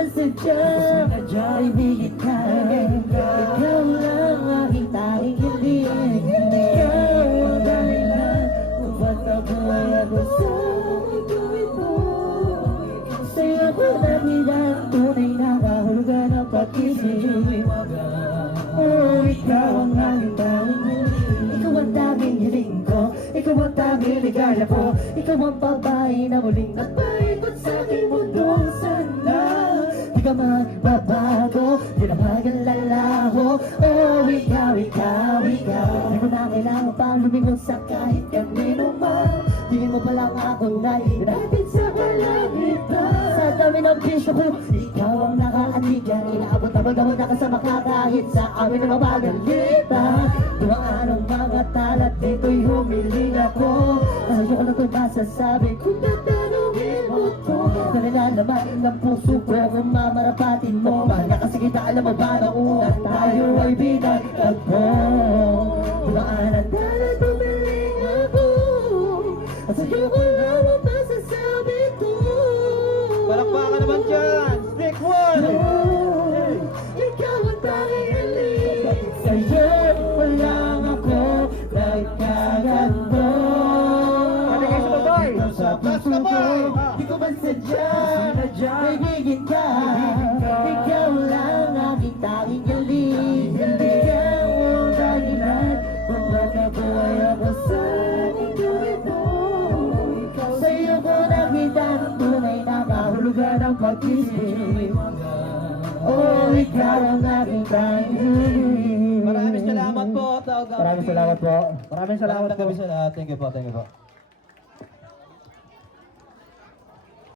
man sadyang ibigin ka. Ikaw lang aking tanging hiling. Ikaw ang dahilan kung ba't nabuhay ako sa mundo ito. Sa'yo ko nakita ang tunay na kahulugan ng pag-ibig. Oh, ikaw ang aking tanging hiling. Ikaw ang tanging hiling ko. Ikaw ang tanging ligaya ko. Ikaw ang babae na muling nagpaikot sa aking mundo. Sana di ka magbabago, di na magalalaho. Oh, ikaw, ikaw, ikaw. Di ko na kailangan pang lumingon sa kahit kanino man. Tingin mo pa lang ako naiinapit sa kalangitan. Sa dami ng bisyo ko, ikaw ang nakaatigan. Inaabot na magkasama ka kahit sa amin na mapagalitan. Dumaan ang mga talat, dito'y humiling ako. Ayaw ko na ito'y masasabi kung tatanungin mo to. Naman ng puso ko kung mamarapatin mo. Mahal kasi kita, alam mo ba na una tayo ay binagtagpo. Dumaan ang talat, humiling ako. At sa'yo ko lang ang masasabi to. Palakpakan naman dyan! Stick one! Ikaw ang tanging hiling. Sa'yo walang ako nagkaganto. Patigay sa babae! Sa puso ko, di ko man sadyang ibigin ka. Ikaw lang aking tanging hiling. Ikaw ang dahilan kung ba't nabuhay ako sa mundo ito. Sa'yo ko nakita ang tunay na kahulugan ng pag-ibig. Oh, ikaw ang aking tanging hiling. Maraming salamat po, Tawag. Maraming salamat po. Maraming salamat po sa lahat. Thank you po, thank you po.